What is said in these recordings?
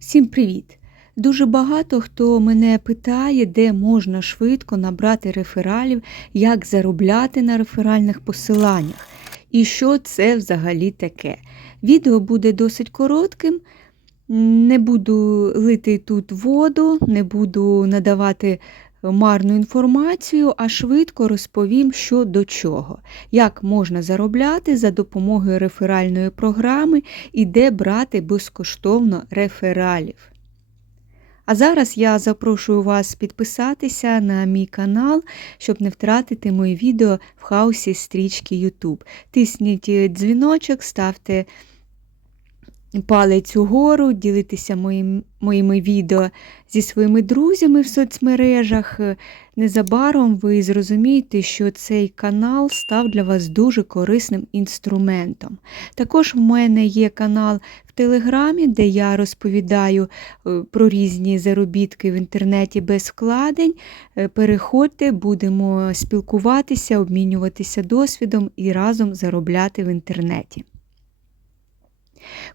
Всім привіт! Дуже багато хто мене питає, де можна швидко набрати рефералів, як заробляти на реферальних посиланнях і що це взагалі таке. Відео буде досить коротким, не буду лити тут воду, не буду надавати марну інформацію, а швидко розповім, що до чого, як можна заробляти за допомогою реферальної програми і де брати безкоштовно рефералів. А зараз я запрошую вас підписатися на мій канал, щоб не втратити мої відео в хаосі стрічки YouTube. Тисніть дзвіночок, ставте палець угору, ділитися моїм, моїми відео зі своїми друзями в соцмережах. Незабаром ви зрозумієте, що цей канал став для вас дуже корисним інструментом. Також в мене є канал в Телеграмі, де я розповідаю про різні заробітки в інтернеті без вкладень. Переходьте, будемо спілкуватися, обмінюватися досвідом і разом заробляти в інтернеті.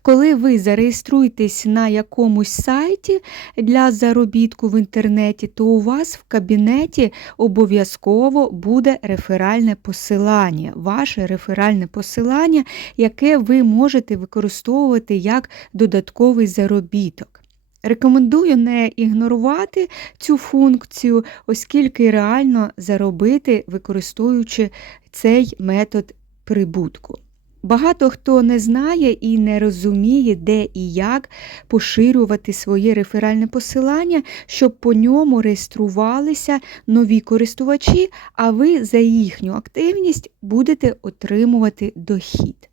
Коли ви зареєструєтесь на якомусь сайті для заробітку в інтернеті, то у вас в кабінеті обов'язково буде реферальне посилання, ваше реферальне посилання, яке ви можете використовувати як додатковий заробіток. Рекомендую не ігнорувати цю функцію, оскільки реально заробити, використовуючи цей метод прибутку. Багато хто не знає і не розуміє, де і як поширювати своє реферальне посилання, щоб по ньому реєструвалися нові користувачі, а ви за їхню активність будете отримувати дохід.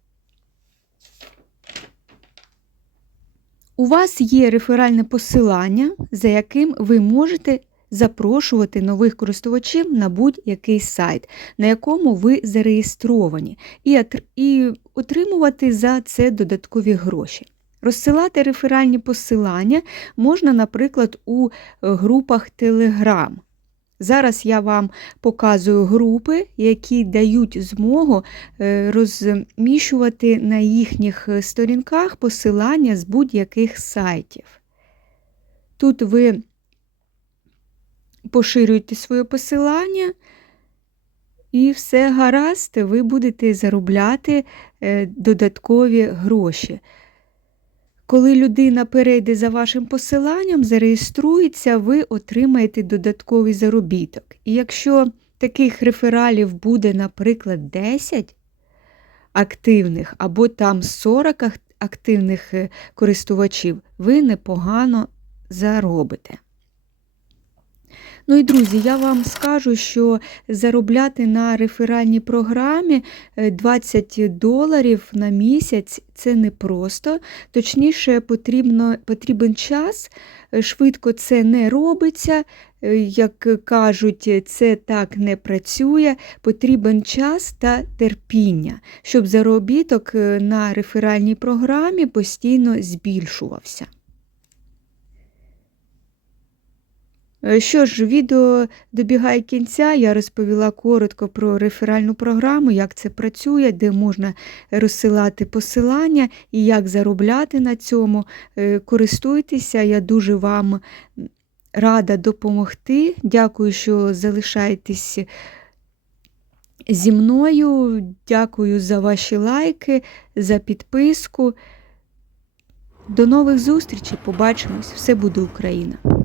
У вас є реферальне посилання, за яким ви можете запрошувати нових користувачів на будь-який сайт, на якому ви зареєстровані, і, отримувати за це додаткові гроші. Розсилати реферальні посилання можна, наприклад, у групах Telegram. Зараз я вам показую групи, які дають змогу розміщувати на їхніх сторінках посилання з будь-яких сайтів. Тут ви поширюйте своє посилання, і все гаразд, ви будете заробляти е, додаткові гроші. Коли людина перейде за вашим посиланням, зареєструється, ви отримаєте додатковий заробіток. І якщо таких рефералів буде, наприклад, 10 активних або там 40 активних е, користувачів, ви непогано заробите. Ну і друзі, я вам скажу, що заробляти на реферальній програмі 20 е, доларів на місяць це непросто. Точніше, потрібно, потрібен час, е, швидко це не робиться. Е, як кажуть, це так не працює, потрібен час та терпіння, щоб заробіток на реферальній програмі постійно збільшувався. Що ж, відео добігає кінця. Я розповіла коротко про реферальну програму, як це працює, де можна розсилати посилання і як заробляти на цьому. Е, користуйтеся, я дуже вам рада допомогти. Дякую, що залишаєтесь зі мною. Дякую за ваші лайки, за підписку. До нових зустрічей. Побачимось! Все буде Україна!